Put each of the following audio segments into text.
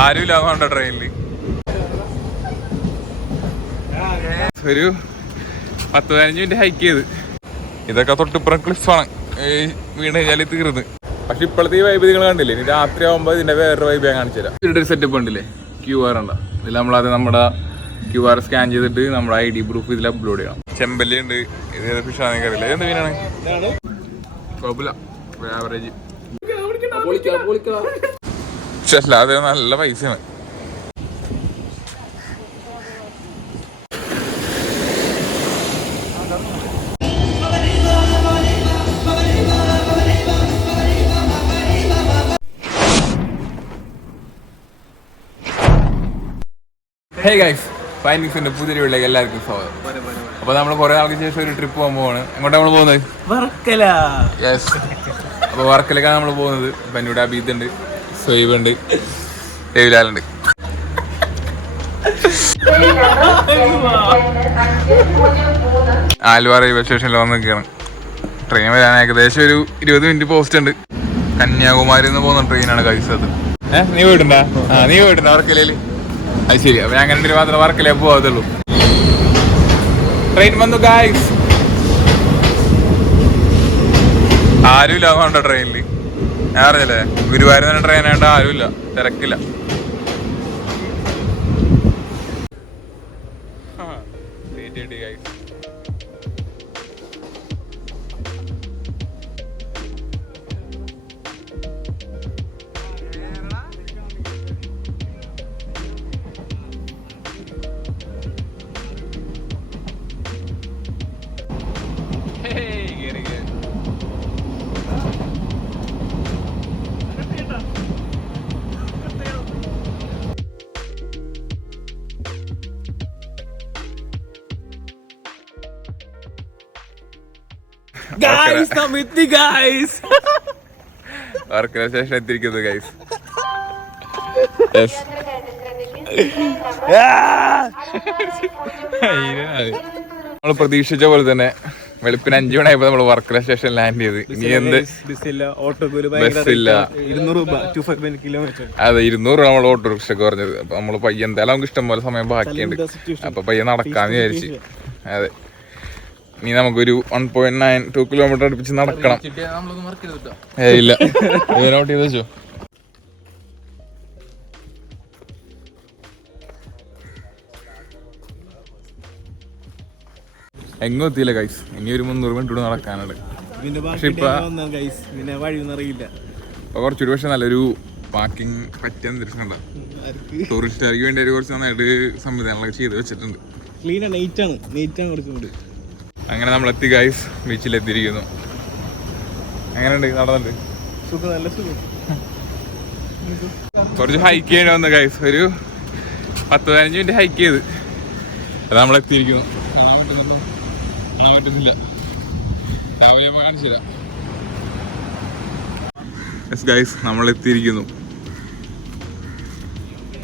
ആരുമില്ല ട്രെയിനില്. ഒരു 10-15 മിനിറ്റ് ഹൈക്ക് ചെയ്ത്. ഇതൊക്കെ തൊട്ടിപ്പുറം ക്ലിഫാണ്, വീണ് കഴിഞ്ഞാൽ തീർന്ന്. പക്ഷെ ഇപ്പോഴത്തെ ഈ വൈബ് നിങ്ങൾ കണ്ടില്ലേ, ഇനി രാത്രി ആകുമ്പോൾ ഇതിന്റെ വേറൊരു വൈബ് ഞാൻ കാണിച്ചു തരാം. ഇതിന്റെ ഒരു സെറ്റപ്പ് ഉണ്ടല്ലേ, QR ഉണ്ടോ, ഇതിൽ നമ്മളത് നമ്മുടെ QR സ്കാൻ ചെയ്തിട്ട് നമ്മുടെ ID പ്രൂഫ് ഇതിൽ അപ്ലോഡ് ചെയ്യണം. ചെമ്പല്ലി ഉണ്ട്, ഇത് ഫിഷാണെന്ന് കറിയില്ല, എന്ത് മീനാണ് കുഴപ്പമില്ല, ആവറേജ്. പക്ഷെ അല്ലാതെ നല്ല പൈസയാണ്. ഹേ ഗൈസ്, ഫൈൻഡിങ്സിന്റെ പുതിയ വീട്ടിലേക്ക് എല്ലാവർക്കും സ്വാഗതം. അപ്പൊ നമ്മൾ കുറെ നാൾക്ക് ശേഷം ഒരു ട്രിപ്പ് പോകാൻ പോവാണ്. എങ്ങോട്ടാണ് നമ്മൾ പോകുന്നത്? വർക്കല. യെസ്, അപ്പൊ വർക്കലേക്കാണ് നമ്മൾ പോകുന്നത്. ഇപ്പൊ എന്നോട് അബീദ് ഉണ്ട്, സ്വൈബ് ഉണ്ട്, രവിലാലുണ്ട്. ആലുവ റെയിൽവേ സ്റ്റേഷനിൽ വന്ന് നിൽക്കുകയാണ്. ട്രെയിൻ വരാൻ ഏകദേശം ഒരു 20 മിനിറ്റ് പോസ്റ്റ് ഉണ്ട്. കന്യാകുമാരി നിന്ന് പോകുന്ന ട്രെയിനാണ് ഗൈസ് അത്. നീ പോയിട്ടുണ്ടോ? നീ പോയിട്ടുണ്ടോ വർക്കലയില്? അത് ശരി, അപ്പൊ ഞാൻ കണ്ടിട്ട് മാത്രം വർക്കലേ പോകത്തുള്ളൂ. ട്രെയിൻ വന്നു ഗൈസ്. ആരുമില്ല അതുകൊണ്ടോ ട്രെയിനില്. ഞാൻ അറിഞ്ഞല്ലേ, ഗുരുവായൂർ തന്നെ ട്രെയിൻ ആയതുകൊണ്ട് ആരുമില്ല, തിരക്കില്ല. വർക്കല സ്റ്റേഷൻ എത്തിയിരിക്കുന്നു ഗൈസ്. നമ്മൾ പ്രതീക്ഷിച്ച പോലെ തന്നെ വെളുപ്പിന് 5 മണിയായപ്പോ നമ്മൾ വർക്കല സ്റ്റേഷൻ ലാൻഡ് ചെയ്ത്. ഇനി എന്ത് ബസ്സില്ല, അതെ 200 രൂപ നമ്മൾ ഓട്ടോറിക്ഷക്ക് പറഞ്ഞത്. അപ്പൊ നമ്മള് പയ്യ എന്തായാലും നമുക്ക് ഇഷ്ടം പോലെ സമയം ബാക്കിയുണ്ട്, അപ്പൊ പയ്യെ നടക്കാന്ന് വിചാരിച്ച്. അതെ, ഇനി നമുക്കൊരു 1.92 കിലോമീറ്റർ അടുപ്പിച്ച് നടക്കണം. ഇല്ല, നോട്ട് ചെയ്ത് വെച്ചോ. എങ്ങും എത്തിയില്ല ഗൈസ്, ഇനി ഒരു 300 മിനിറ്റ് നടക്കാനുണ്ട്. പക്ഷെ ഇപ്പൊ കുറച്ചൊരു പക്ഷെ നല്ലൊരു പാർക്കിംഗ് പറ്റിയ അന്തരീക്ഷമുണ്ട്. ടൂറിസ്റ്റുകാർക്ക് വേണ്ടി ഒരു കുറച്ച് നന്നായിട്ട് സംവിധാനങ്ങളൊക്കെ ചെയ്ത് വെച്ചിട്ടുണ്ട്. അങ്ങനെ നമ്മൾ എത്തി ഗൈസ്, ബീച്ചിലെത്തിയിരിക്കുന്നു. എങ്ങനെയുണ്ട്? നടന്നുണ്ട് കുറച്ച് ഹൈക്ക് ചെയ്യേണ്ടി വന്നു ഗൈസ്. ഒരു 10-15 മിനിറ്റ് ഹൈക്ക് ചെയ്ത് അത് നമ്മളെത്തിയിരിക്കുന്നു. കാണാൻ പറ്റുന്നില്ല, രാവിലെ കാണിച്ചു തരാം. Yes guys, നമ്മളെത്തിയിരിക്കുന്നു.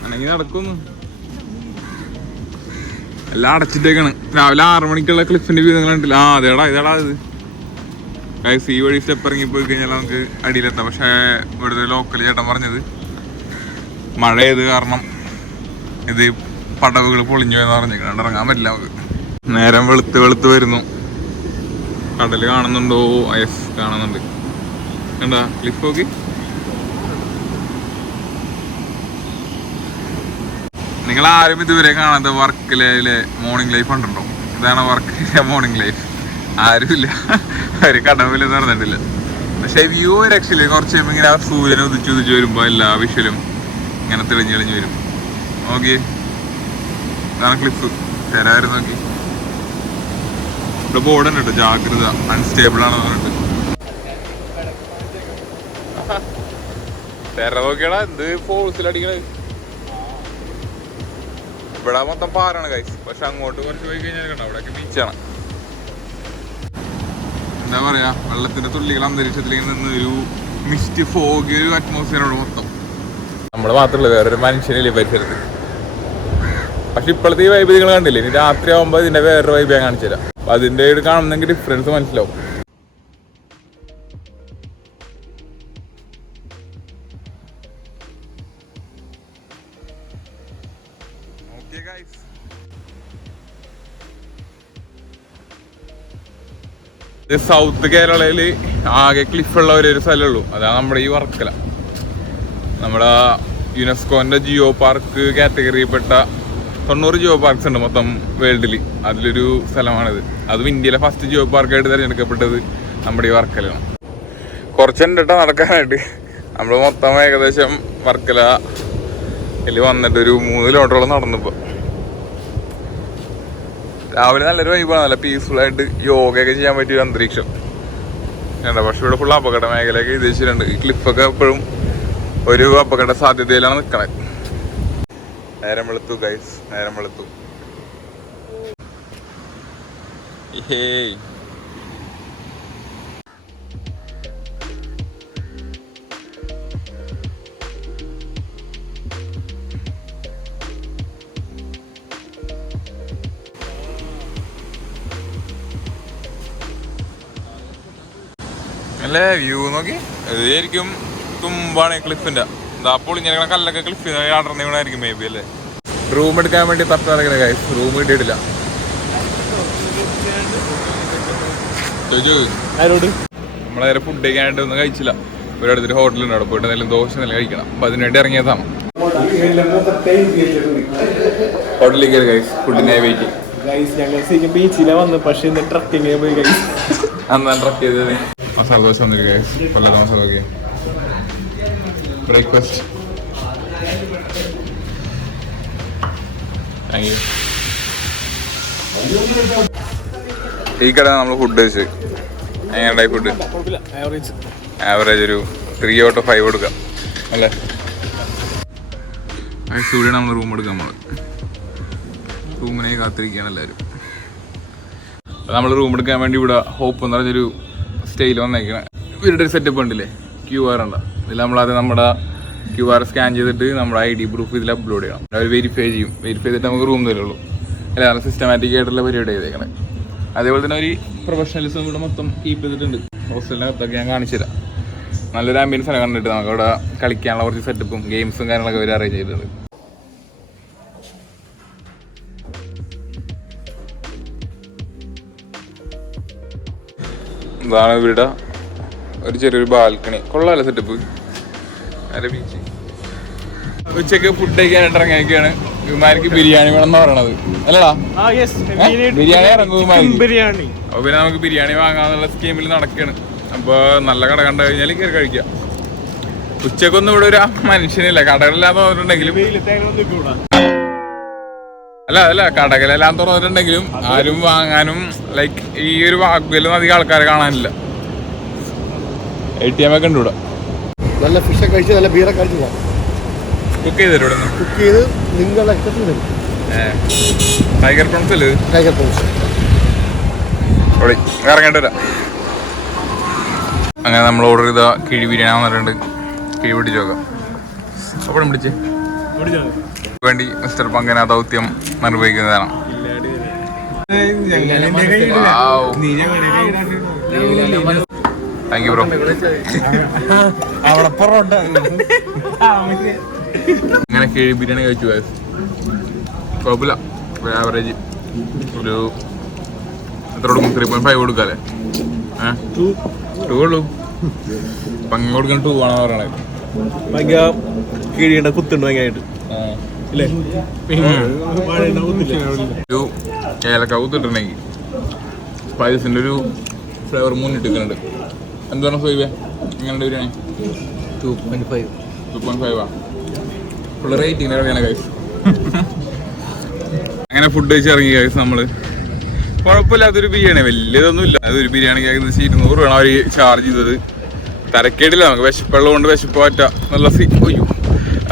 അണെങ്കിൽ നടക്കുന്നു, എല്ലാം അടച്ചിട്ടേക്കാണ്. രാവിലെ 6 മണിക്കുള്ള ക്ലിഫിന്റെ വ്യൂ നിങ്ങൾ കണ്ടില്ല? അതേടാ ഇതേടാ ഇത് ഗൈസ്. ഈ വഴി സ്റ്റെപ്പ് ഇറങ്ങി പോയി കഴിഞ്ഞാൽ നമുക്ക് അടിയിലെത്താം. പക്ഷേ ഇവിടുത്തെ ലോക്കൽ ചേട്ടൻ പറഞ്ഞത് മഴ ചെയ്ത് കാരണം ഇത് പടവുകൾ പൊളിഞ്ഞു എന്ന് പറഞ്ഞേക്കണം, ഇറങ്ങാൻ പറ്റില്ല നമുക്ക്. നേരം വെളുത്ത് വരുന്നു. കടല് കാണുന്നുണ്ടോ? യെസ് കാണുന്നുണ്ട്. എന്താ ക്ലിഫ് നോക്കി. നിങ്ങൾ ആരും ഇതുവരെ കാണാത്ത വർക്കലയിലെ മോർണിംഗ് ലൈഫ് ഉണ്ടോ? ഇതാണ് വർക്കലയിലെ മോർണിംഗ് ലൈഫ്. ആരുമില്ല, ഒരു കടവിലൊന്നും നടന്നിട്ടില്ല. പക്ഷെ വ്യൂ രക്ഷയില്ല. കുറച്ച് കഴിയുമ്പോൾ ഇങ്ങനെ സൂര്യനെ ഉദിച്ചു വരുമ്പോൾ എല്ലാ വിഷ്വലും ഇങ്ങനെ തെളിഞ്ഞ് വരും. ഓക്കെ, ഇതാണ് ക്ലിഫ്. തരായിരുന്നു നോക്കി. ഇവിടെ ബോർഡ് ഉണ്ട് കേട്ടോ, ജാഗ്രത, അൺസ്റ്റേബിൾ ആണെന്ന് പറഞ്ഞിട്ട്. തെര നോക്കിയടാ, എന്ത് ഫോഴ്സിലടിക്കണത്. ഇവിടെ മൊത്തം പാറാണ് ഗൈസ്. പക്ഷെ അങ്ങോട്ട് കുറച്ച് പോയി കഴിഞ്ഞാൽ കണ്ടോ, അവിടെയൊക്കെ ബീച്ചാണ്. എന്താ പറയാ, വെള്ളത്തിന്റെ തുള്ളികൾ അന്തരീക്ഷത്തിൽ നിന്ന് ഒരു മിസ്റ്റ് ഫോഗ് ഒരു അറ്റ്മോസ്ഫിയറോട് മൊത്തം. നമ്മള് മാത്രമല്ല, വേറൊരു മനുഷ്യനില്ലേ പരിസരത്ത്. പക്ഷെ ഇപ്പോഴത്തെ ഈ വൈബ് നിങ്ങൾ കണ്ടില്ലേ, ഇനി രാത്രി ആകുമ്പോൾ ഇതിന്റെ വേറൊരു വൈബ് ഞാൻ കാണിച്ചു തരാം. അപ്പൊ അതിന്റെ കാണുന്നെങ്കിൽ ഡിഫറൻസ് മനസ്സിലാവും. സൗത്ത് കേരളയില് ആകെ ക്ലിഫുള്ള ഒരു സ്ഥലമുള്ളൂ, അതാണ് നമ്മുടെ ഈ വർക്കല. നമ്മുടെ യുനെസ്കോന്റെ ജിയോ പാർക്ക് കാറ്റഗറിയിൽപ്പെട്ട 90 ജിയോ പാർക്സ് ഉണ്ട് മൊത്തം വേൾഡിൽ. അതിലൊരു സ്ഥലമാണിത്. അതും ഇന്ത്യയിലെ ഫസ്റ്റ് ജിയോ പാർക്കായിട്ട് തിരഞ്ഞെടുക്കപ്പെട്ടത് നമ്മുടെ ഈ വർക്കലാണ്. കുറച്ചുണ്ട് കേട്ടോ നടക്കാനായിട്ട്. നമ്മൾ മൊത്തം ഏകദേശം വർക്കലയിൽ വന്നിട്ട് ഒരു 3 കിലോമീറ്ററോളം നടന്നിപ്പോൾ. രാവിലെ നല്ലൊരു വൈബാണ്, നല്ല പീസ്ഫുള്ളായിട്ട് യോഗയൊക്കെ ചെയ്യാൻ പറ്റിയൊരു അന്തരീക്ഷം വേണ്ട. പക്ഷെ ഇവിടെ ഫുൾ അപകട മേഖലയൊക്കെ ഉദ്ദേശിച്ചിട്ടുണ്ട്. ഈ ക്ലിഫൊക്കെ എപ്പോഴും ഒരു അപകട സാധ്യതയിലാണ് നിൽക്കണത്. നേരം വെളുത്തു ഗൈസ്, നേരം വെളുത്തു. ഹേയ് അല്ലേ വ്യൂ നോക്കി. ഇതായിരിക്കും തുമ്പാണ് ക്ലിഫിന്റെ. അപ്പോൾ ഇങ്ങനെ കല്ലൊക്കെ ക്ലിഫ് അടർന്നിരിക്കും മേ ബി അല്ലേ. റൂം എടുക്കാൻ വേണ്ടി തപ്പിറങ്ങണ ഗൈസ്, റൂം കിട്ടിയിട്ടില്ല. നമ്മളെ ഫുഡ് കഴിക്കാനായിട്ട് ഒന്നും കഴിച്ചില്ല. ഒരു അടുത്തൊരു ഹോട്ടലുണ്ട്, അവിടെ പോയിട്ട് എന്തെങ്കിലും ദോശ എന്തെങ്കിലും കഴിക്കണം. അപ്പൊ അതിനുവേണ്ടി ഇറങ്ങിയതാണ്. ഹോട്ടലിലേക്ക് കയറി ഗൈസ്, ഫുഡിനായി വെയിറ്റ്. ബീച്ചിലെ വന്നു, പക്ഷേ ട്രക്കിങ് പോയി ഗൈസ്. അന്നാ ട്രക്ക് ചെയ്തത് മസാല ദോശ വന്നിട്ട് ഗൈസ്, കൊല്ലത്തെ മസാല ഒക്കെ ബ്രേക്ക്ഫാസ്റ്റ്. Thank you. ഈ കട നമ്മൾ ഫുഡ് കഴിച്ച് എങ്ങനെയുണ്ടായി ഫുഡ്? ആവറേജ് ഒരു 3 out of 5 കൊടുക്കാം അല്ലേ. ഇവിടെ നമ്മൾ റൂം എടുക്കാം. നമ്മൾ റൂമിനെ കാത്തിരിക്കുകയാണ് എല്ലാവരും. നമ്മൾ റൂം എടുക്കാൻ വേണ്ടി ഇവിടെ ഹോപ്പ് എന്ന് പറഞ്ഞൊരു സ്റ്റേയിൽ വന്നേക്കണം. ഇവരുടെ ഒരു സെറ്റപ്പ് ഉണ്ടല്ലേ, QR ഉണ്ടോ? ഇതിൽ നമ്മളത് നമ്മുടെ QR സ്കാൻ ചെയ്തിട്ട് നമ്മുടെ ID പ്രൂഫ് ഇതിൽ അപ്ലോഡ് ചെയ്യണം. അവർ വെരിഫൈ ചെയ്യും. വെരിഫൈ ചെയ്തിട്ട് നമുക്ക് റൂം തരുള്ളൂ. അല്ല, നല്ല സിസ്റ്റമാറ്റിക് ആയിട്ടുള്ള പരിപാടി ചെയ്തേക്കണേ. അതേപോലെ തന്നെ ഒരു പ്രൊഫഷണലിസം ഇവിടെ മൊത്തം കീപ്പ് ചെയ്തിട്ടുണ്ട്. ഹോസ്റ്റലിനകത്തൊക്കെ ഞാൻ കാണിച്ചുതരാം. നല്ലൊരു ആംബിയൻസ് ആണ് കണ്ടിട്ട്. നമുക്ക് അവിടെ കളിക്കാനുള്ള കുറച്ച് സെറ്റപ്പും ഗെയിംസും കാര്യങ്ങളൊക്കെ അവർ അറേഞ്ച് ചെയ്തിട്ടുണ്ട്. ഇതാണ് ഇവിടെ ഒരു ചെറിയൊരു ബാൽക്കണി. കൊള്ളാമല്ലോ സെറ്റപ്പ്. നല്ല ബീച്ച്. ഉച്ചക്ക് ഫുഡ് കഴിക്കാനായിട്ട് ഇറങ്ങിയൊക്കെയാണ്. വിമാനിക്ക് ബിരിയാണി വേണം എന്ന് പറയണത് അല്ലടാ. ബിരിയാണി ഇറങ്ങും. അപ്പൊ പിന്നെ നമുക്ക് ബിരിയാണി വാങ്ങാന്നുള്ള സ്കീമിൽ നടക്കുകയാണ്. അപ്പൊ നല്ല കട കണ്ടു കഴിഞ്ഞാൽ കയറി കഴിക്കാം. ഉച്ചക്കൊന്നും ഇവിടെ ഒരു മനുഷ്യനില്ല. കടകളിലാന്ന് പറഞ്ഞിട്ടുണ്ടെങ്കിലും അല്ല കടകളെല്ലാം തുറന്നിട്ടുണ്ടെങ്കിലും ആരും വാങ്ങാനും ലൈക്ക് ഈ ഒരു വാക്കുകളിലും അധികം ആൾക്കാരെ കാണാനില്ല. ATM ഒക്കെ ഉണ്ട് ഇവിടെ. നല്ല ഫിഷ് കഴിച്ച് നല്ല ബീറൊക്കെ കഴിച്ച് പോകാം. കുക്ക് ചെയ്ത് തരും ഇവിടെ. കുക്ക് ചെയ്ത് നിങ്ങളുടെ ടൈഗർ പ്രോൺസ് അല്ലേ? ടൈഗർ പ്രോൺസ് ഇറങ്ങേണ്ടി വരാം. അങ്ങനെ നമ്മൾ ഓർഡർ ചെയ്ത കിഴി ബിരിയാണി വന്നിട്ടുണ്ട്. കിഴി പിടിച്ച് നോക്കാം. അപ്പോൾ പിടിച്ച് വേണ്ടി മിസ്റ്റർ പങ്കന ദൗത്യം നിർവഹിക്കുന്നതാണ്. Thank you bro. അങ്ങനെ കിഴി ബിരിയാണി കഴിച്ചു. കുഴപ്പമില്ല, ആവറേജ്. ഒരു എത്ര കൊടുക്കും? 3.5 കൊടുക്കാല്ലേ? 2 ഉള്ളൂ. പങ്ങ കൊടുക്കാൻ 2 ആണോ പറയണത്? കിഴിയുടെ കുത്തുണ്ട് ഭയങ്കരമായിട്ട്. ഒരു ഏലക്ക കുത്തിട്ടുണ്ടെങ്കിൽ സ്പൈസിൻ്റെ ഒരു ഫ്ലേവർ മുന്നിട്ടിരിക്കുന്നുണ്ട്. എന്താണ് സോയിബേ എങ്ങനെയുണ്ട് ബിരിയാണി? 2.5 ഫുൾ റേറ്റിംഗ് എവിടെയാണ് ഗൈസ്. അങ്ങനെ ഫുഡ് കഴിച്ച് ഇറങ്ങി ഗൈസ്. നമ്മള് കുഴപ്പമില്ലാത്തൊരു ബിരിയാണി, വലിയതൊന്നും ഇല്ല. അതൊരു ബിരിയാണിക്ക് ഏകദേശം 200 വേണം അവർ ചാർജ് ചെയ്തത്. തരക്കേടില്ല. നമുക്ക് വിശപ്പുള്ളത് കൊണ്ട് വിശപ്പ് പറ്റാ എന്നുള്ള അയ്യോ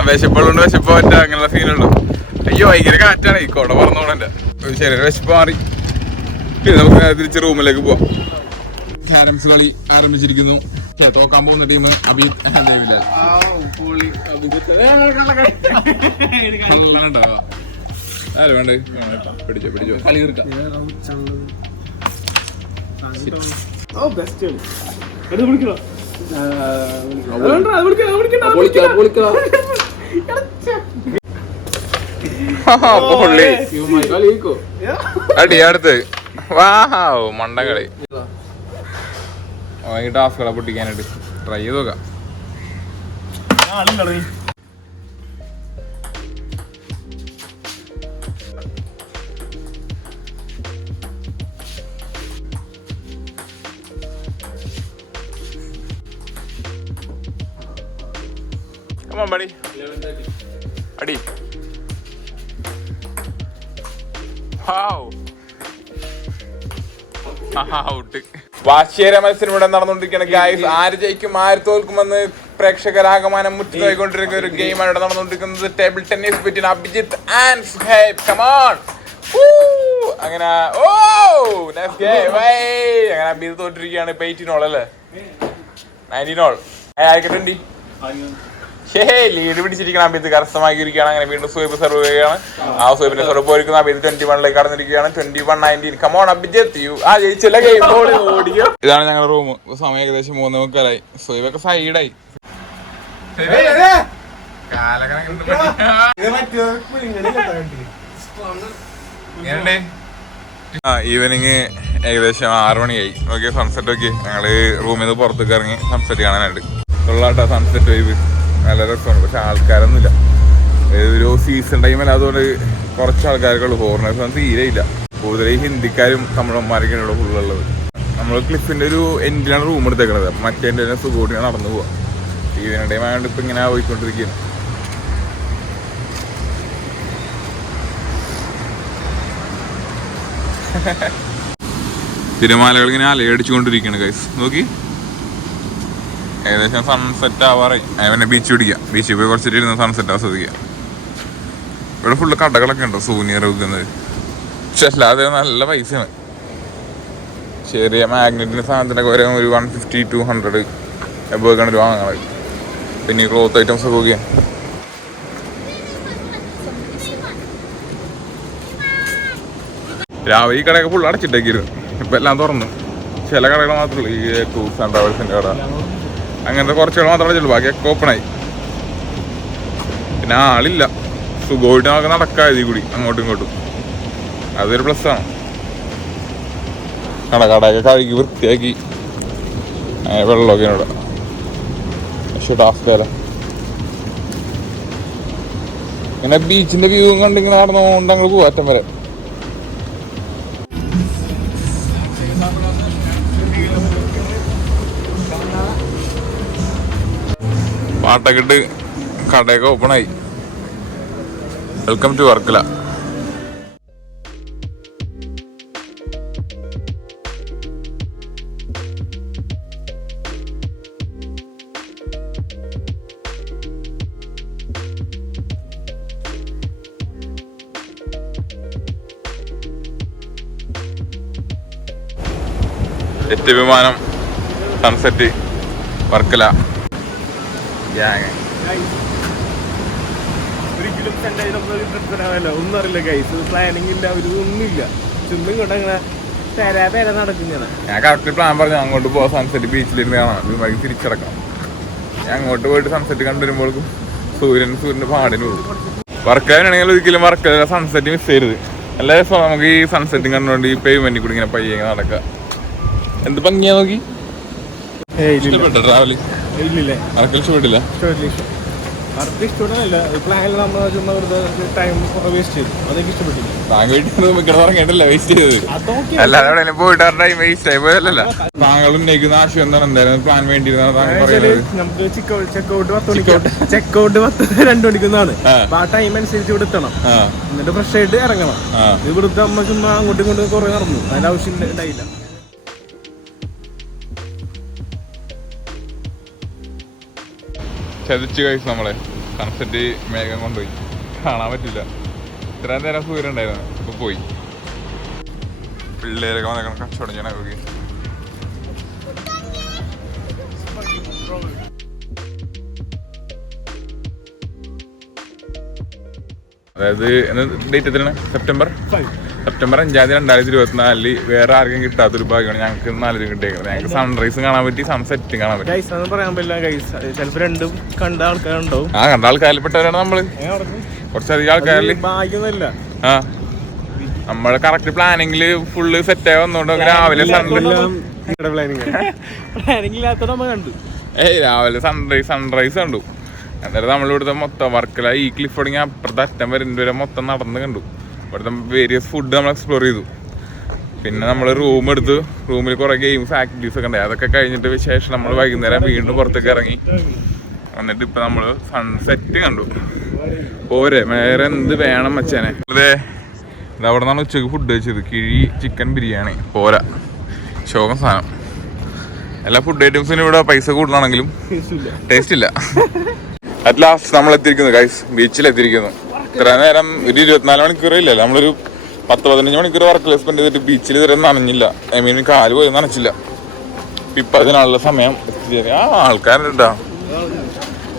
വിശപ്പുള്ളത് കൊണ്ട് വിശപ്പ് പറ്റാ അങ്ങനെയുള്ള സീനുള്ളൂ. അയ്യോ ഭയങ്കര കാറ്റാണ്. ഈ കുട പറന്നോടെ ശരീരം വിശപ്പ് മാറി. പിന്നെ നമുക്ക് തിരിച്ച് റൂമിലേക്ക് പോവാം. ക്യാരംസ് കളി ആരംഭിച്ചിരിക്കുന്നു. തോക്കാൻ പോകുന്ന ടീം അഭിജിത്ത് ദേവിലാൽ. ആര് വേണ്ടേ? പിടിച്ചോ കളി തീർക്കാം. പൊള്ളി അടി അടുത്ത് വാവ് മണ്ടകളി ഈ ടാസ്കുകളെ പൊട്ടിക്കാനായിട്ട് ട്രൈ ചെയ്ത് നോക്കാം. Come on, buddy. അടി. Wow. ഔട്ട്. വാശിയേറിയ മത്സരം ഇവിടെ നടന്നുകൊണ്ടിരിക്കുകയാണ് ഗൈസ്. ആര് ജയിക്കും ആര് തോൽക്കുമെന്ന് പ്രേക്ഷകരാഗമാനം മുറ്റുകൊണ്ടിരിക്കുന്ന ഒരു ഗെയിമാണ് ഇവിടെ നടന്നുകൊണ്ടിരിക്കുന്നത്. Table tennis between Abhijith and Suhaib. Come on. അങ്ങനെ അങ്ങനെ അഭിജിത്ത് തോറ്റിരിക്കുകയാണ്. ഇപ്പൊ 18 അല്ലേ 19 ആയിക്കട്ടെ. ലീഡ് പിടിച്ചിരിക്കണം. അഭിജിത്ത് കരസ്ഥമാക്കിയിരിക്കുകയാണ്. അങ്ങനെ വീണ്ടും സുഹൈബ് സെർവ് ചെയ്യുകയാണ്. ആ സുഹൈബിന്റെ സെർവ് പോയിരിക്കുന്ന അഭിജിത്ത് 21 കടന്നിരിക്കുകയാണ്. 21-19. കമോൺ അഭിജിത്ത് യു ആ ജയിച്ചില്ല ഗെയിം ഓടിക്കും. ഇതാണ് ഞങ്ങളുടെ റൂം. സമയം ഏകദേശം 3:30. സുഹൈബൊക്കെ സൈഡായി. ഈവനിങ് ഏകദേശം 6 മണിയായി. ഓക്കെ സൺസെറ്റ് ഒക്കെ ഞങ്ങള് റൂമിൽ നിന്ന് പുറത്തേക്ക് ഇറങ്ങി സൺസെറ്റ് കാണാനായിട്ട്. കൊള്ളാട്ടോ സൺസെറ്റ് വൈബ് നല്ല രസമാണ്. പക്ഷെ ആൾക്കാരൊന്നുമില്ല. ഒരു സീസൺ ടൈമല്ല, അതുകൊണ്ട് കുറച്ച് ആൾക്കാരൊക്കെ ഉള്ളൂ. ഫോറിനേഴ്സ് ഒന്നും തീരെ ഇല്ല. കൂടുതൽ ഹിന്ദിക്കാരും തമിഴന്മാരൊക്കെയാണ് ഇവിടെ ഫുള്ളുള്ളത്. നമ്മൾ ക്ലിഫിന്റെ ഒരു എൻഡിലാണ് റൂം എടുത്തേക്കണത്. അപ്പം മറ്റേ എൻ്റെ സുഖോട്ടിങ്ങനെ നടന്നു പോവാം. ഈവനിങ് ടൈം ആയതുകൊണ്ട് ഇപ്പം ഇങ്ങനെ പോയിക്കൊണ്ടിരിക്കുകയാണ്. തിരമാലകൾ ഇങ്ങനെ അലയടിച്ചുകൊണ്ടിരിക്കുകയാണ് ഗൈസ്. നോക്കി ഏകദേശം സൺസെറ്റ് ആവാറായി. പിന്നെ ബീച്ച് പിടിക്കാം. ബീച്ചിൽ പോയി കുറച്ചിട്ട് ഇരുന്ന് സൺസെറ്റ് ആസ്വദിക്കാം. ഇവിടെ ഫുള്ള് കടകളൊക്കെ ഉണ്ടോ സൂനിയർ വെക്കുന്നത്. പക്ഷെ അല്ലാതെ നല്ല പൈസയാണ്. ചെറിയ മാഗ്നറ്റിൻ്റെ സാധനത്തിനൊക്കെ വരെ ഒരു 150-200 എബോക്കാണ് ഒരു വാങ്ങുന്നത്. പിന്നെ ക്ലോത്ത് ഐറ്റംസ് ഒക്കെ നോക്കിയാൽ രാവിലെ ഈ കടയൊക്കെ ഫുള്ള് അടച്ചിട്ടേക്കിരുന്നു. ഇപ്പം എല്ലാം തുറന്നു. ചില കടകൾ മാത്രമേ ഉള്ളൂ. ഈ ടൂർസ് ആൻഡ് ട്രാവൽസിൻ്റെ കട അങ്ങനത്തെ കുറച്ചുകൾ മാത്രമേ അടച്ചുള്ളൂ. ബാക്കിയൊക്കെ ഓപ്പണായി. പിന്നെ ആളില്ല. സുഖമായിട്ട് നമുക്ക് നടക്കാം ഇതിൽ കൂടി അങ്ങോട്ടും ഇങ്ങോട്ടും. അതൊരു പ്ലസ്സാണ്. കടയൊക്കെ കഴുകി വൃത്തിയാക്കി വെള്ളമൊക്കെ ഇവിടെ. പക്ഷേ ടാസ്കല്ല ഇങ്ങനെ ബീച്ചിന്റെ വ്യൂ കണ്ടിങ്ങനെ നടന്നുകൊണ്ട് ഞങ്ങൾ പോവാ അറ്റം വരെ. പാട്ടൊക്കെ ഇട്ട് കടയൊക്കെ ഓപ്പണായി. Welcome to Varkala. ജെറ്റ് വിമാനം സൺസെറ്റ് വർക്കല. ഒന്നും അറിയില്ല ഗൈസ്. പ്ലാനിങ് ഇല്ല, ഒരു ഒന്നുമില്ല. ചുമ്മാ ഇങ്ങോട്ട് അങ്ങനെ പേര നടക്കുന്നതാണ്. ഞാൻ കറക്റ്റ് പ്ലാൻ പറഞ്ഞു അങ്ങോട്ട് പോവാം. സൺസെറ്റ് ബീച്ചിലിരുന്ന് കാണാം. വഴി തിരിച്ചിറക്കാം. ഞാൻ അങ്ങോട്ട് പോയിട്ട് സൺസെറ്റ് കണ്ടുവരുമ്പോഴേക്കും സൂര്യന്റെ പാടിന് പോകും. വർക്കാനാണെങ്കിൽ ഒരിക്കലും വർക്കല സൺസെറ്റ് മിസ് ചെയ്യരുത്. എല്ലാ ദിവസവും നമുക്ക് ഈ സൺസെറ്റും കണ്ടുകൊണ്ട് ഈ പേയ്മെന്റിൽ കൂടി ഇങ്ങനെ പയ്യെ നടക്കാം. എന്ത് ഭംഗിയാ നോക്കി. ഇഷ്ടപ്പെട്ടോ ട്രാവല്? ആർക്കും ഇഷ്ടപ്പെട്ടില്ല. അവർക്ക് ഇഷ്ടപ്പെടാനില്ല. പ്ലാനിൽ നമ്മൾ ചുമ്മാ ടൈം വേസ്റ്റ് ചെയ്തു. അതൊക്കെ ഇഷ്ടപ്പെട്ടില്ല. താങ്കൾ വീട്ടിൽ പറഞ്ഞിട്ടല്ല വേസ്റ്റ് ചെയ്തത്. അല്ലാതെ പോയിട്ട് ടൈം വേസ്റ്റ് ആയി പോയല്ലോ. താങ്കൾ ഉന്നയിക്കുന്ന ആശയം എന്താണ്? എന്തായാലും പ്ലാൻ വേണ്ടിയിരുന്നത് നമുക്ക് ചെക്കൗട്ട് 2 മണിക്കുന്നതാണ്. അപ്പൊ ആ ടൈം അനുസരിച്ച് ഇവിടെ എത്തണം. എന്നിട്ട് ഫ്രഷ് ആയിട്ട് ഇറങ്ങണം. ഇവിടുത്തെ അമ്മ ചുമ്മാ അങ്ങോട്ടും ഇങ്ങോട്ടും കുറെ നടന്നു. അതിന്റെ ആവശ്യം ഉണ്ടായില്ല. ചതിച്ചു കഴിച്ചു നമ്മളെ. സൺസെറ്റ് മേഘം കൊണ്ടുപോയി. കാണാൻ പറ്റില്ല. ഇത്രയും നേരം സൂര്യൻ ഉണ്ടായിരുന്നു. ഇപ്പൊ പോയി. പിള്ളേരൊക്കെ വന്നേക്കണം കച്ചവടം ചെയ്യണ. അതായത് ഡേറ്റ് എത്രയാണ്? സെപ്റ്റംബർ 5, 2024 വേറെ ആർക്കും കിട്ടാത്തൊരു ഭാഗ്യമാണ് ഞങ്ങൾക്ക് 4 കിട്ടിയേക്കുന്നത്. ഞങ്ങൾക്ക് സൺറൈസും കാണാൻ പറ്റി, സൺസെറ്റും കാണാൻ പറ്റി. പറയാൻ പറ്റില്ല. ചിലപ്പോൾ രണ്ടും കണ്ട ആൾക്കാരുണ്ടാവും. കണ്ട ആൾക്കാരിൽപ്പെട്ടവരാണ് നമ്മള്. കുറച്ചധികം ആൾക്കാരില് ഭാഗ്യമൊന്നുമല്ല. ആ നമ്മള് കറക്റ്റ് പ്ലാനിങ്ങില് ഫുള്ള് സെറ്റ് ആയി വന്നോണ്ട് രാവിലെ രാവിലെ സൺറൈസ് കണ്ടു. എന്നിട്ട് നമ്മളിവിടുത്തെ മൊത്തം വർക്കല ഈ ക്ലിഫ് തുടങ്ങി അപ്പുറത്തെ അറ്റം വരെ മൊത്തം നടന്ന് കണ്ടു. ഇവിടുത്തെ വേരിയസ് ഫുഡ് നമ്മൾ എക്സ്പ്ലോർ ചെയ്തു. പിന്നെ നമ്മൾ റൂം എടുത്തു. റൂമിൽ കുറേ ഗെയിംസ് ആക്ടിവിറ്റീസ് ഒക്കെ ഉണ്ടായി. അതൊക്കെ കഴിഞ്ഞിട്ട് ശേഷം നമ്മൾ വൈകുന്നേരം വീണ്ടും പുറത്തേക്ക് ഇറങ്ങി. എന്നിട്ട് ഇപ്പം നമ്മൾ സൺസെറ്റ് കണ്ടു. പോരെ, വേറെ എന്ത് വേണം മച്ചാനെ. അതെ, അവിടെ നിന്നാണ് ഉച്ചക്ക് ഫുഡ് കഴിച്ചത്. കിഴി ചിക്കൻ ബിരിയാണി. പോരാ, ശോകം സാധനം. എല്ലാ ഫുഡ് ഐറ്റംസിനും ഇവിടെ പൈസ കൂടുതലാണെങ്കിലും ടേസ്റ്റ് ഇല്ല. അറ്റ് ലാസ്റ്റ് നമ്മൾ എത്തിയിരിക്കുന്നു ഗൈസ്, ബീച്ചിലെത്തിയിരിക്കുന്നു. ഇത്ര നേരം ഒരു 24 മണിക്കൂർ ഇല്ലല്ലോ, നമ്മളൊരു 10-15 മണിക്കൂർ വർക്ക് സ്പെൻഡ് ചെയ്തിട്ട് ബീച്ചിൽ ഇതുവരെ നനഞ്ഞില്ല. ഐ മീൻ കാല് പോയി നനച്ചില്ല. ഇപ്പം അതിനുള്ള സമയം എത്തിച്ചേരും. ആ ആൾക്കാരുണ്ടാ,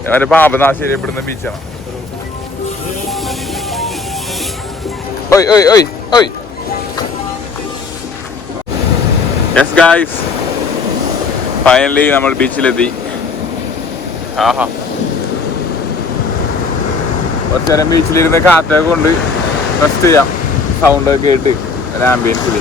അവരെ പാപനാശിയിൽപ്പെടുന്ന ബീച്ചാണ്. ഓയ് ഓയ് ഓയ് ഓയ്. യെസ് ഗൈസ്, ഫൈനലി നമ്മൾ ബീച്ചിലെത്തി. ആഹാ, കുറച്ച് നേരം ബീച്ചിലിരുന്ന് കാറ്റൊക്കെ കൊണ്ട് റെസ്റ്റ് ചെയ്യാം. സൗണ്ടൊക്കെ കേട്ട് ഒരു ആംബിയൻസിൽ.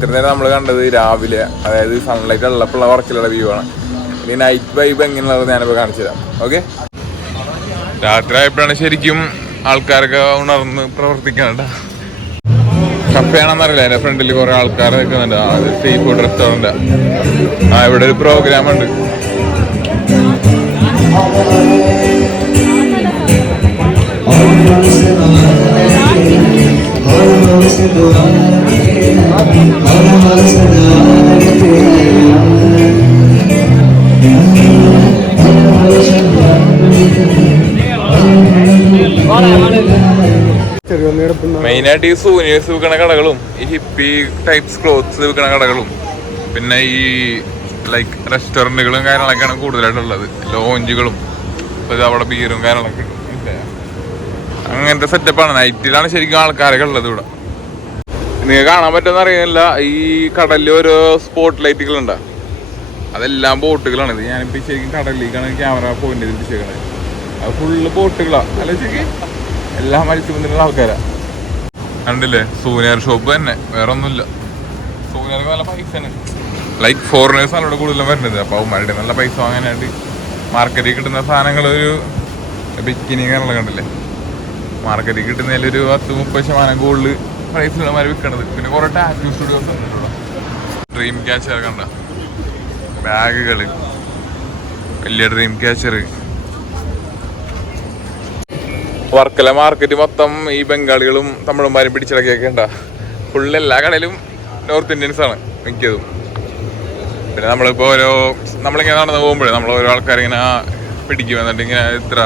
ഇത്ര നേരം നമ്മൾ കണ്ടത് രാവിലെ, അതായത് സൺലൈറ്റ് ഉള്ളപ്പോഴുള്ള വർക്കിലുള്ള വ്യൂ ആണ്. ഇനി നൈറ്റ് വൈബ് എങ്ങനെയുള്ളത് ഞാനിപ്പോൾ കാണിച്ചു തരാം. ഓക്കെ, രാത്രി ആയപ്പോഴാണ് ശരിക്കും ആൾക്കാരൊക്കെ ഉണർന്ന് പ്രവർത്തിക്കാനുണ്ട്. കഫയാണെന്നറിയില്ല, എൻ്റെ ഫ്രണ്ടിൽ കുറേ ആൾക്കാർ നിൽക്കുന്നുണ്ട്. അത് സീ ഫുഡ് റെസ്റ്റോറൻറ്റാ. ഇവിടെ ഒരു പ്രോഗ്രാം ഉണ്ട്. മെയിനായിട്ട് ഈ സൂനിയേഴ്സ് വിൽക്കണ കടകളും ഈ ഹിപ്പി ടൈപ്സ് ക്ലോത്ത്സ് വിൽക്കണ കടകളും പിന്നെ ഈ ലൈക്ക് റെസ്റ്റോറൻറ്റുകളും കാര്യങ്ങളൊക്കെയാണ് കൂടുതലായിട്ടുള്ളത്. ലോഞ്ചുകളും അവിടെ ബീറും കാര്യങ്ങളൊക്കെ അങ്ങനത്തെ സെറ്റപ്പാണ്. നൈറ്റിലാണ് ശരിക്കും ആൾക്കാരൊക്കെ ഉള്ളത് ഇവിടെ. നിങ്ങൾക്ക് കാണാൻ പറ്റുമെന്ന് അറിയില്ല, ഈ കടലിൽ ഓരോ സ്പോട്ട് ലൈറ്റുകളുണ്ട്. അതെല്ലാം ബോട്ടുകളാണ്. ഇത് ഞാനിപ്പോൾ ശരിക്കും കടലിലേക്കാണ് ക്യാമറ പോയിന്റ് ചെയ്ത് പിടിച്ചേക്കണത്. അത് ഫുള്ള് ബോട്ടുകളാണ്. അല്ല ശരിക്കും എല്ലാ മത്സ്യബന്ധനമുള്ള ആൾക്കാരാണ്. കണ്ടില്ലേ, സൂനിയർ ഷോപ്പ് തന്നെ, വേറെ ഒന്നുമില്ല. സൂനിയർക്ക് നല്ല പൈസയാണ്. ലൈക്ക് ഫോറിനേഴ്സാണ് ഇവിടെ കൂടുതലും വരുന്നത്. അപ്പോൾ അവന്മാരുടെ നല്ല പൈസ വാങ്ങാനായിട്ട് മാർക്കറ്റിൽ കിട്ടുന്ന സാധനങ്ങൾ ഒരു ബിക്കിനി കാര്യങ്ങളൊക്കെ കണ്ടില്ലേ, മാർക്കറ്റിൽ കിട്ടുന്നതിലൊരു 10-30% കൂടുതൽ പ്രൈസിലമാർ വിൽക്കണത്. പിന്നെ കുറേ ടാറ്റൂ സ്റ്റുഡിയോസ് ഉണ്ട് ഇവിടെ. ഡ്രീം ക്യാച്ചർ കണ്ട ബാഗുകൾ, വലിയ ഡ്രീം ക്യാച്ചർ. വർക്കല മാർക്കറ്റ് മൊത്തം ഈ ബംഗാളികളും തമിഴന്മാരും പിടിച്ചിടക്കിയൊക്കെ ഉണ്ടാ. ഫുള്ള് എല്ലാ കടയിലും നോർത്ത് ഇന്ത്യൻസാണ് മിക്കതും. പിന്നെ നമ്മളിപ്പോൾ നമ്മളിങ്ങനെ നടന്ന് പോകുമ്പോഴേ നമ്മൾ ഓരോ ആൾക്കാരിങ്ങനെ പിടിക്കും. എന്നിട്ട് ഇങ്ങനെ ഇത്ര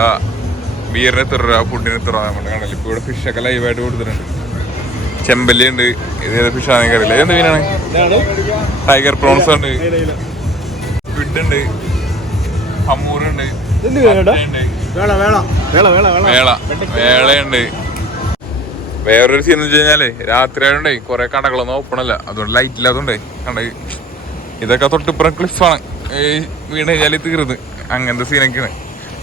ബിയറിന് എത്ര രൂപ, ഫുഡിന് എത്ര രൂപ നമ്മൾ കണ്ടല്ലോ. ഇപ്പോൾ ഇവിടെ ഫിഷൊക്കെ ലൈവായിട്ട് കൊടുത്തിട്ടുണ്ട്. ചെമ്പല്ലി ഉണ്ട്. ഇത് ഏത് ഫിഷാണെന്ന് അറിയില്ല. എന്ത് മീനാണ്? ടൈഗർ പ്രോൺസ് ഉണ്ട്, സ്ക്വിഡ് ഉണ്ട്, ഹമ്മൂറുണ്ട്, വേളയുണ്ട്. വേറൊരു സീൻ എന്ന് വെച്ച് കഴിഞ്ഞാല് രാത്രി ആയതുകൊണ്ടേ കുറെ കടകളൊന്നും ഓപ്പൺ അല്ല. അതുകൊണ്ട് ലൈറ്റ് ഇല്ലാത്തതുകൊണ്ടേ കണ്ട ഇതൊക്കെ തൊട്ടിപ്പുറം ക്ലിഫാണ്. വീട് കഴിഞ്ഞാൽ തീർന്ന് അങ്ങനത്തെ സീനൊക്കെയാണ്.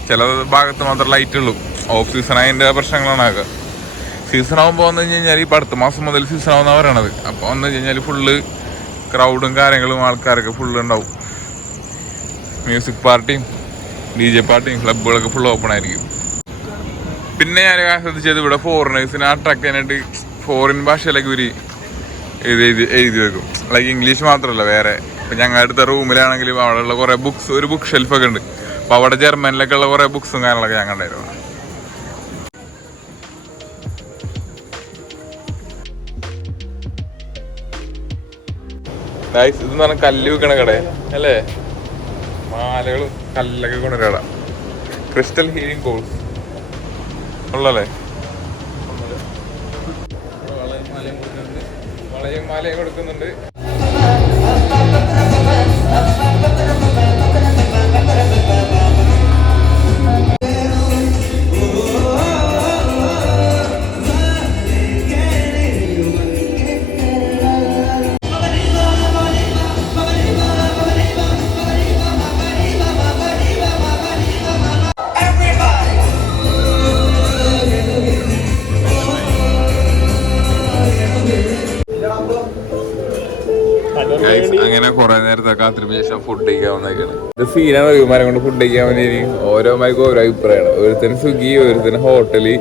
ചില ഭാഗത്ത് മാത്രം ലൈറ്റ് ഉള്ളൂ. ഓഫ് സീസൺ അതിൻ്റെ പ്രശ്നങ്ങളാണ് ആകെ. സീസൺ ആകുമ്പോൾ വന്നു കഴിഞ്ഞാൽ ഇപ്പോൾ അടുത്ത മാസം മുതൽ സീസൺ ആവുന്ന പറയണത്. അപ്പോൾ വന്നു കഴിഞ്ഞാൽ ഫുള്ള് ക്രൗഡും കാര്യങ്ങളും ആൾക്കാരൊക്കെ ഫുള്ള് ഉണ്ടാവും. മ്യൂസിക് പാർട്ടിയും DJ പാർട്ടിയും ക്ലബ്ബുകളൊക്കെ ഫുൾ ഓപ്പൺ ആയിരിക്കും. പിന്നെ ഞാൻ ശ്രദ്ധിച്ചത് ഇവിടെ ഫോറിനേഴ്സിനെ അട്രാക്ട് ചെയ്യാനായിട്ട് ഫോറിൻ ഭാഷയിലൊക്കെ എഴുതി വെക്കും. ലൈക്ക് ഇംഗ്ലീഷ് മാത്രമല്ല വേറെ. ഇപ്പം ഞങ്ങളുടെ അടുത്ത റൂമിലാണെങ്കിലും അവിടെയുള്ള കുറേ ബുക്സ്, ഒരു ബുക്ക് ഷെൽഫൊക്കെ ഉണ്ട്. അപ്പോൾ അവിടെ ജർമ്മനിലൊക്കെ ഉള്ള കുറേ ബുക്സും കാര്യങ്ങളൊക്കെ ഞാൻ കണ്ടായിരുന്നു. ഇതെന്ന് പറഞ്ഞാൽ കല്ല് വിൽക്കണ കട അല്ലേ? മാലകളും കല്ലൊക്കെ കൊണ്ടുവര കട. ക്രിസ്റ്റൽ ഹീലിംഗ് കോഴ്സ് ഉള്ളല്ലേ? വളയും മാലയും കൊടുക്കുന്നുണ്ട്. നേരത്തെ കാത്തിരിപ്പ് ശേഷം ഫുഡ് കഴിക്കാൻ വന്നേക്കാണ്. ഇത് സീനാണ് മരം കൊണ്ട് ഫുഡ് കഴിക്കാൻ വേണ്ടി ഓരോ മരക്കും ഓരോ അഭിപ്രായമാണ്. ഒരുത്തിന് സ്വിഗ്ഗി, ഒരുത്തിന് ഹോട്ടല്.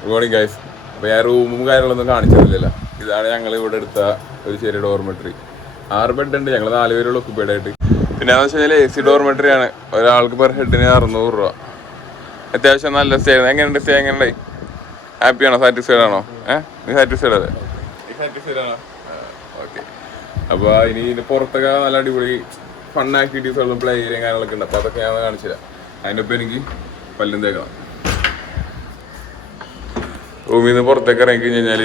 Good morning guys. അപ്പോൾ ഞാൻ റൂമും കാര്യങ്ങളൊന്നും കാണിച്ചിട്ടില്ലല്ലോ. ഇതാണ് ഞങ്ങൾ ഇവിടെ എടുത്ത ഒരു ചെറിയ ഡോർമെട്രി. 6 ബെഡ് ഉണ്ട്. ഞങ്ങൾ 4 പേരുള്ള ഒക്കുപേഡ് ആയിട്ട്. പിന്നെ എന്ന് വെച്ച് കഴിഞ്ഞാൽ AC ഡോർമെട്രി ആണ്. ഒരാൾക്ക് പെർ ഹെഡിന് 600 രൂപ. അത്യാവശ്യം നല്ല സ്റ്റേ. എങ്ങനെയുണ്ട് സ്റ്റേ? എങ്ങനെയുണ്ടായി? ഹാപ്പിയാണോ? സാറ്റിസ്ഫൈഡ് ആണോ? നീ സാറ്റിസ്ഫൈഡ് അല്ലേ? സാറ്റിസ്ഫൈഡ് ആണോ? ഓക്കെ. അപ്പോൾ ഇനി ഇതിൻ്റെ പുറത്തൊക്കെ നല്ല അടിപൊളി ഫൺ ആക്ടിവിറ്റീസുകളും പ്ലേ ഏരിയയും കാര്യങ്ങളൊക്കെ ഉണ്ട്. അപ്പോൾ അതൊക്കെ ഞാൻ കാണിച്ചില്ല. അതിനൊപ്പം എനിക്ക് പല്ലും തേക്കണം. റൂമിൽ നിന്ന് പുറത്തേക്ക് ഇറങ്ങി കഴിഞ്ഞ് കഴിഞ്ഞാൽ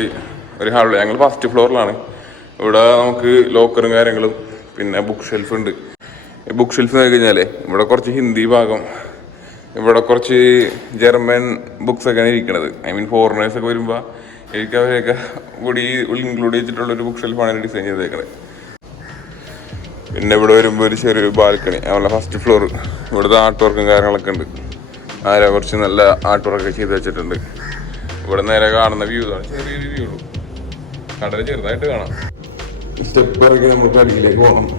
ഒരു ഹാളിൽ ഞങ്ങൾ ഫസ്റ്റ് ഫ്ലോറിലാണ്. ഇവിടെ നമുക്ക് ലോക്കറും കാര്യങ്ങളും പിന്നെ ബുക്ക് ഷെൽഫ് ഉണ്ട്. ഈ ബുക്ക് ഷെൽഫ് നോക്കി കഴിഞ്ഞാൽ ഇവിടെ കുറച്ച് ഹിന്ദി ഭാഗം, ഇവിടെ കുറച്ച് ജർമ്മൻ ബുക്സൊക്കെയാണ് ഇരിക്കുന്നത്. ഐ മീൻ ഫോറിനേഴ്സൊക്കെ വരുമ്പോൾ എനിക്ക് അവരെയൊക്കെ കൂടി ഇൻക്ലൂഡ് ചെയ്തിട്ടുള്ളൊരു ബുക്ക് ഷെൽഫാണ് ഡിസൈൻ ചെയ്തേക്കുന്നത്. പിന്നെ ഇവിടെ വരുമ്പോൾ ഒരു ചെറിയൊരു ബാൽക്കണി, അവരുടെ ഫസ്റ്റ് ഫ്ലോർ. ഇവിടുത്തെ ആർട്ട് വർക്കും കാര്യങ്ങളൊക്കെ ഉണ്ട്. കുറച്ച് നല്ല ആർട്ട് വർക്കൊക്കെ ചെയ്ത് വെച്ചിട്ടുണ്ട്. ഇവിടെ നേരെ കാണുന്ന വ്യൂ ആണ്, ചെറിയൊരു വ്യൂ ഉള്ളൂ. കടൽ ചെറുതായിട്ട് കാണാം. സ്റ്റെപ്പ് ഇറങ്ങി നമുക്ക് അടിയിലേക്ക് പോകണം.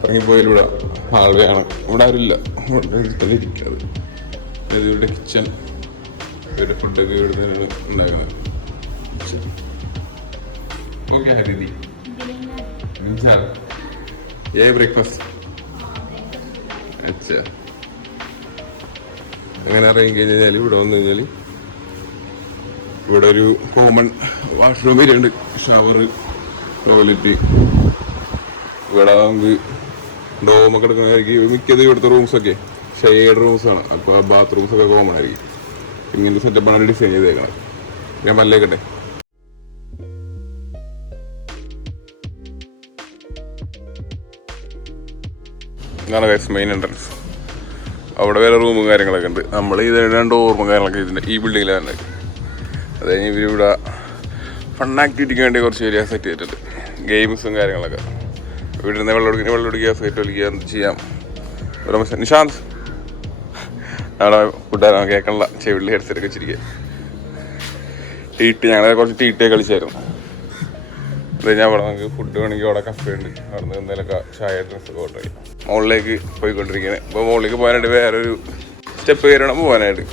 ഇറങ്ങിപ്പോയിലൂടെ ഹാൾവേ ആണ്. ഇവിടെ ആരുമില്ല, ഇവിടെ ഇരിക്കുന്നത്. ഇവിടെ കിച്ചൺ, ഇവരുടെ ഫുഡൊക്കെ ഇവിടെ ഉണ്ടാക്കുന്നത്. ഓക്കെ ഹരിതി, ये ब्रेकफास्ट अच्छा. അങ്ങനെ ഇറങ്ങി കഴിഞ്ഞാൽ ഇവിടെ വന്നു കഴിഞ്ഞാൽ ഇവിടെ ഒരു കോമൺ വാഷ്റൂം വരുന്നുണ്ട്, ഷവർ, ടോയ്ലറ്റ്. ഇവിടെ നമുക്ക് ഡോമൊക്കെ എടുക്കണമായിരിക്കും. മിക്കത് ഇവിടുത്തെ റൂംസൊക്കെ ഷെയർഡ് റൂംസാണ്. അപ്പോൾ ആ ബാത്റൂംസൊക്കെ കോമൺ ആയിരിക്കും. ഇങ്ങനത്തെ സെറ്റപ്പാണ് ഡിസൈൻ ചെയ്തേക്കണം. ഞാൻ പല്ലേക്കട്ടെ. ഇതാണ് ഗൈസ് മെയിൻ എൻട്രൻസ്. അവിടെ വേറെ റൂമും കാര്യങ്ങളൊക്കെ ഉണ്ട്. നമ്മൾ ഇത് 2 റൂമും കാര്യങ്ങളൊക്കെ ഇതിൻ്റെ ഈ ബിൽഡിങ്ങിലാണ്. അത് കഴിഞ്ഞ് ഇവരിവിടെ ഫൺ ആക്ടിവിറ്റിക്ക് വേണ്ടി കുറച്ച് ഏരിയ സെറ്റ് ചെയ്തിട്ടുണ്ട്. ഗെയിംസും കാര്യങ്ങളൊക്കെ. ഇവിടെ നിന്ന് വെള്ളം ഒടിക്കുക, സ്കേറ്റ് വലിക്കുക, എന്ത് ചെയ്യാം. നിശാന്ത് അവിടെ ഫുഡാണ് കേൾക്കണില്ല, ചെവിളിൽ ഹെഡ്സെറ്റൊക്കെ വെച്ചിരിക്കുക. ടീട്ടി, ഞങ്ങളെ കുറച്ച് ടീട്ടിയൊക്കെ കളിച്ചായിരുന്നു. അത് കഴിഞ്ഞാൽ അവിടെ നമുക്ക് ഫുഡ് വേണമെങ്കിൽ അവിടെ കഫേ ഉണ്ട്. അവിടെ നിന്ന് എന്തെങ്കിലുമൊക്കെ ചായ ഡ്രസ്സൊക്കെ ഓർഡർ ചെയ്യാം. മുകളിലേക്ക് പോയിക്കൊണ്ടിരിക്കുന്നത്. ഇപ്പോൾ മുകളിലേക്ക് പോകാനായിട്ട് വേറൊരു സ്റ്റെപ്പ് കയറണം പോകാനായിട്ട്.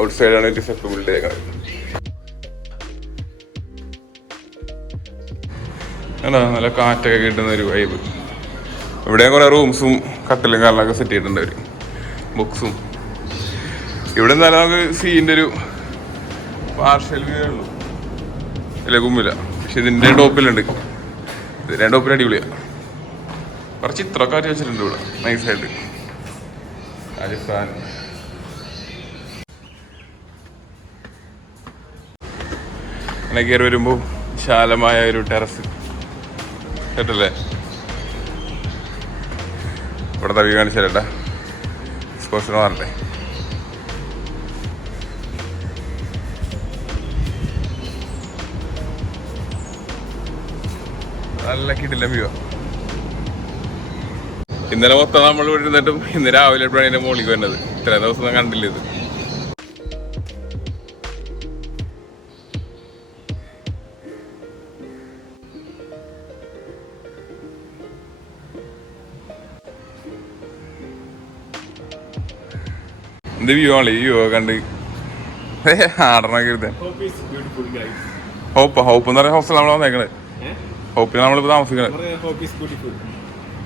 ഔട്ട് സൈഡാണ് ഒരു സ്റ്റെപ്പ് ബിൽഡ് ചെയ്തേക്കുന്നത്. അല്ല, നല്ല കാറ്റൊക്കെ കിട്ടുന്ന ഒരു വൈബ്. ഇവിടെ കുറേ റൂംസും കട്ടിലും കാരണമൊക്കെ സെറ്റ് ചെയ്തിട്ടുണ്ട് അവർ, ബുക്സും. ഇവിടെ എന്തായാലും നമുക്ക് സീൻ്റെ ഒരു പാർഷ്യൽ വ്യൂ ഉള്ളൂ, ഇല്ല കുമ്പില്ല. പക്ഷെ ഇതിൻ്റെ ടോപ്പിലുണ്ട്. ഇതിൻ്റെ ടോപ്പിൽ അടിപൊളിയാണ്. കുറച്ച് ചിത്രമൊക്കെ ആറ്റി വെച്ചിട്ടുണ്ട് ഇവിടെ നൈസായിട്ട്. രാജസ്ഥാൻ അങ്ങനെ കയറി വരുമ്പോൾ വിശാലമായ ഒരു ടെറസ് കേട്ടല്ലേ. ഇവിടെ തവി കാണിച്ചാലേട്ടാ എക്സ്പോഷർ മാറട്ടെ. നല്ല കിട്ടില്ല വ്യൂ. ഇന്നലെ മൊത്തം നമ്മൾ ഇവിടെ ഇരുന്നിട്ടും ഇന്ന് രാവിലെ എപ്പോഴാണ് അതിൻ്റെ മുകളിലേക്ക് വരുന്നത്. ഇത്ര ദിവസം ഞാൻ കണ്ടില്ല ഇത്. എന്ത് വ്യൂ ആണല്ലേ ഈ വ്യൂ കണ്ട് ആടണൊക്കെ ഇരുത്താൻ. ഹോപ്പ് എന്ന് പറയുന്ന ഹോസ്റ്റൽ നമ്മൾ വന്നേക്കണേ. ഹോപ്പിൽ നമ്മളിപ്പോൾ താമസിക്കണത്.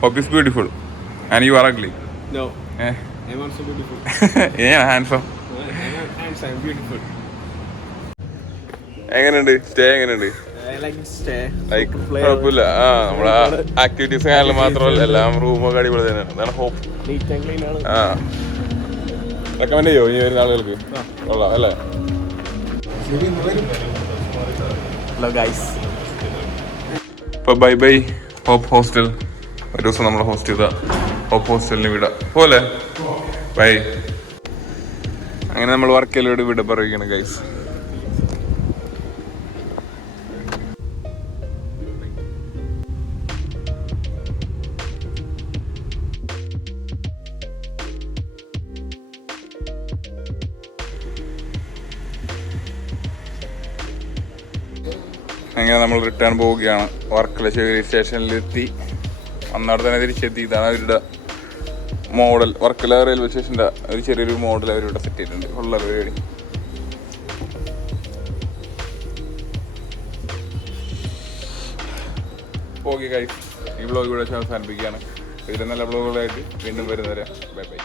Hope is beautiful and you are ugly. No. I'm also beautiful. Yeah, handsome. I'm beautiful. എങ്ങനെയുണ്ട് സ്റ്റേ? എങ്ങനെയുണ്ട്? I like to stay. Like കുഴപ്പമില്ല. നമ്മളെ ആക്ടിവിറ്റീസ് കാര്യങ്ങൾ മാത്രമല്ല, എല്ലാം റൂമൊക്കെ അടിപൊളി തന്നെയാണ്. അതാണ് ഹോപ്പ്. Neat and clean ആണ്. റെക്കമെൻഡ് ചെയ്യോ ഇനി വരുന്ന ആളുകൾക്ക്? കൊള്ളാം അല്ലേ? Hello guys. ഇപ്പോൾ ബൈ ഹോപ്പ് ഹോസ്റ്റൽ. ഒരു ദിവസം നമ്മൾ ഹോസ്റ്റ് ചെയ്ത ഹോപ്പ് ഹോസ്റ്റലിന് വിട പോലെ ബൈ. അങ്ങനെ നമ്മൾ വർക്കലോട് വിട പറയുകയാണ് ഗൈസ്. അങ്ങനെ നമ്മൾ റിട്ടേൺ പോവുകയാണ്. വർക്കല ശേഖരി സ്റ്റേഷനിലെത്തി. അന്നവിടെ തന്നെ തിരിച്ചെത്തി. ഇതാണ് അവരുടെ മോഡൽ. വർക്കല റെയിൽവേ സ്റ്റേഷൻ്റെ ഒരു ചെറിയൊരു മോഡൽ അവരിവിടെ സെറ്റ് ചെയ്തിട്ടുണ്ട്. ഉള്ള പരിപാടി. ഓക്കെ ഗൈസ്, ഈ വ്ളോഗ് ഇവിടെ അവസാനിപ്പിക്കുകയാണ്. ഇതിൽ നല്ല വ്ളോഗുകളായിട്ട് വീണ്ടും വരുന്നവരെ ബൈ ബൈ.